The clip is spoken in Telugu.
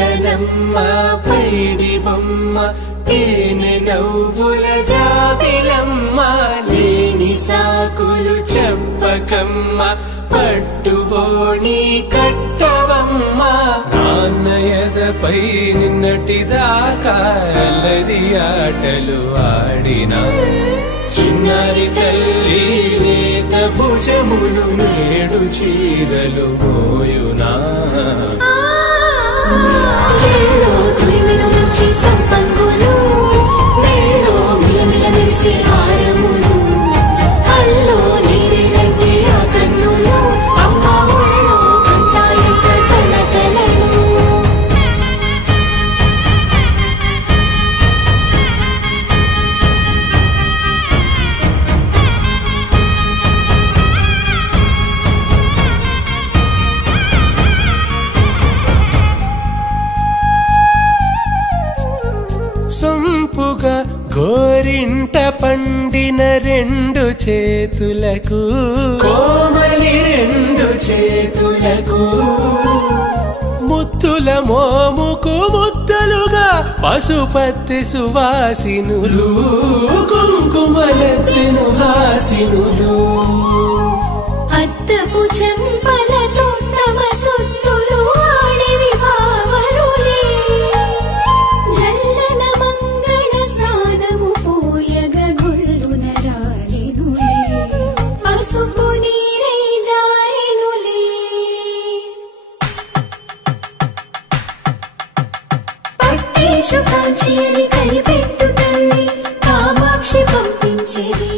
చిలకనమ్మ పైడి బొమ్మ తేనె నవ్వుల జాబిలమ్మ లేని సాకులు చెప్పకమ్మ పట్టువోణి కట్టవమ్మ నాన్నయదపై నిన్నటిదాకా అల్లరి ఆటలు ఆడినా చిన్నారి తల్లి లేత భుజములు నేడు చీరలు మోయునా చెల్లో తురిమిన మంచి సంపంగులు మెల్లో మిలమిల మెరిసే హారములు అల్లో నీరెళ్ళంటే ఆ కన్నులు అమ్మ ఒళ్ళో కంటాయంట తన కలలు సొంపుగా గోరింట పండిన రెండు చేతులకు కోమలి రెండు చేతులకు ముత్తుల మోముకు ముద్దలుగా పసుపత్తి సువాసినులు కుంకుమలెత్తిను హాసినులు అద్దపు చెంపలతో తమ సొత్తులు ఆడివి బావరులే జల్లన మంగళ స్నానము పోయగ గొల్లున రాలినులే పసుపు నీరై జారినులే పట్టేశు కాంచి అని కనిపెట్టు తల్లి కామాక్షి పంపించేది